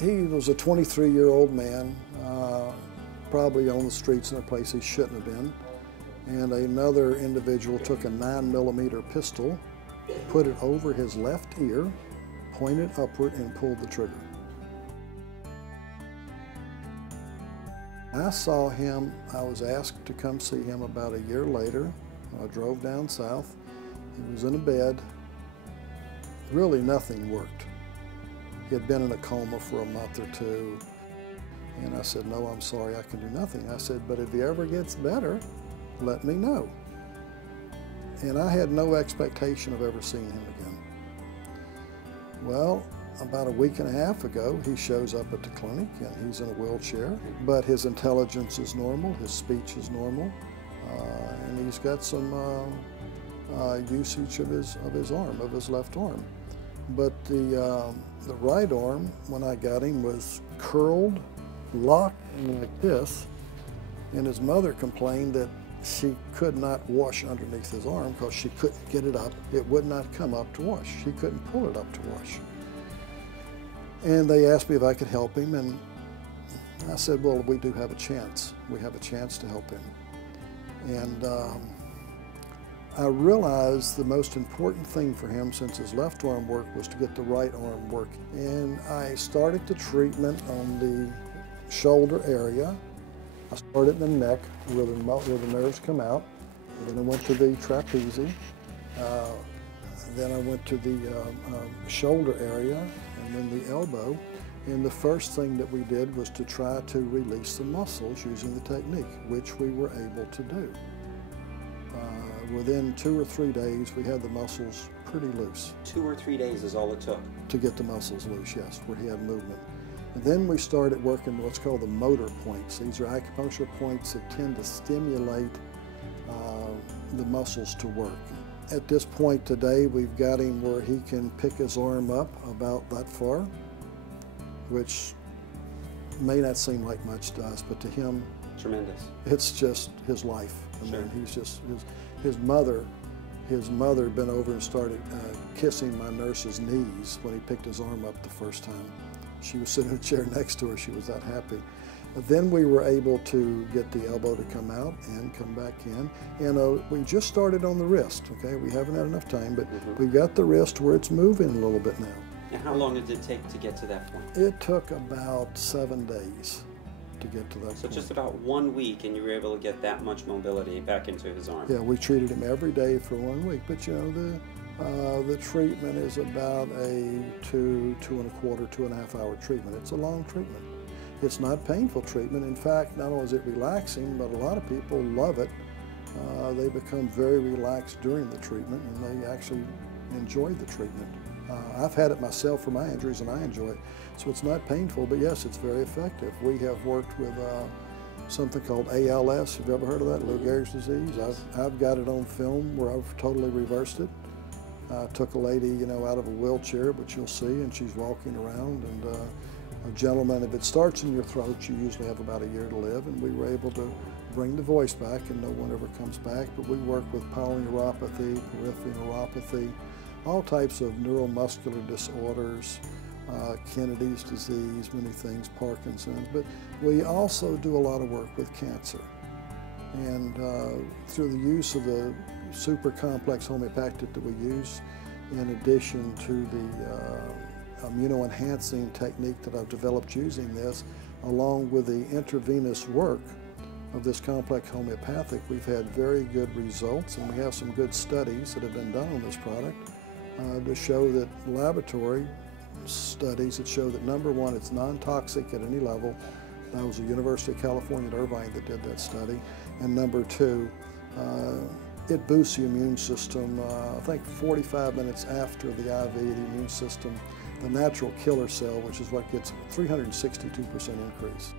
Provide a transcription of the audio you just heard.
He was a 23-year-old man, probably on the streets in a place he shouldn't have been. And another individual took a 9mm pistol, put it over his left ear, pointed upward, and pulled the trigger. I saw him. I was asked to come see him about a year later. I drove down south. He was in a bed. Really nothing worked. He had been in a coma for a month or two. And I said, "No, I'm sorry, I can do nothing." I said, "But if he ever gets better, let me know." And I had no expectation of ever seeing him again. Well, about a week and a half ago, he shows up at the clinic and he's in a wheelchair, but his intelligence is normal, his speech is normal, and he's got some usage of his arm, of his left arm. But the right arm, when I got him, was curled, locked like this, and his mother complained that she could not wash underneath his arm because she couldn't get it up. It would not come up to wash. She couldn't pull it up to wash. And they asked me if I could help him, and I said, "Well, we do have a chance. We have a chance to help him." And I realized the most important thing for him, since his left arm worked, was to get the right arm working. And I started the treatment on the shoulder area. I started in the neck where the nerves come out. And then I went to the trapezius. Then I went to the shoulder area and then the elbow. And the first thing that we did was to try to release the muscles using the technique, which we were able to do. Within 2 or 3 days, we had the muscles pretty loose. 2 or 3 days is all it took? To get the muscles loose, yes, where he had movement. And then we started working what's called the motor points. These are acupuncture points that tend to stimulate the muscles to work. At this point today, we've got him where he can pick his arm up about that far, which may not seem like much to us, but to him, tremendous. It's just his life. I Sure. mean, he's just his mother bent over and started kissing my nurse's knees when he picked his arm up the first time. She was sitting in a chair next to her. She was that happy. Then we were able to get the elbow to come out and come back in. And we just started on the wrist, okay? We haven't had enough time, but we've got the wrist where it's moving a little bit now. And how long did it take to get to that point? It took about 7 days to get to that point. So just about 1 week and you were able to get that much mobility back into his arm? Yeah, we treated him every day for 1 week, but you know, the treatment is about a 2.25 hour treatment. It's a long treatment. It's not painful treatment. In fact, not only is it relaxing, but a lot of people love it. They become very relaxed during the treatment, and they actually enjoy the treatment. I've had it myself for my injuries, and I enjoy it. So it's not painful, but yes, it's very effective. We have worked with something called ALS. Have you ever heard of that? Lou Gehrig's disease. I've got it on film where I've totally reversed it. Took a lady, you know, out of a wheelchair, but you'll see, and she's walking around. And a gentleman, if it starts in your throat, you usually have about a year to live, and we were able to bring the voice back, and no one ever comes back. But we work with polyneuropathy, peripheral neuropathy, all types of neuromuscular disorders, Kennedy's disease, many things, Parkinson's. But we also do a lot of work with cancer. And through the use of the super complex homeopathic that we use, in addition to the immuno-enhancing technique that I've developed using this, along with the intravenous work of this complex homeopathic, we've had very good results, and we have some good studies that have been done on this product to show that laboratory studies that show that, number one, it's non-toxic at any level. That was the University of California at Irvine that did that study. And number two, it boosts the immune system. I think 45 minutes after the IV, the immune system, the natural killer cell, which is what gets 362% increase.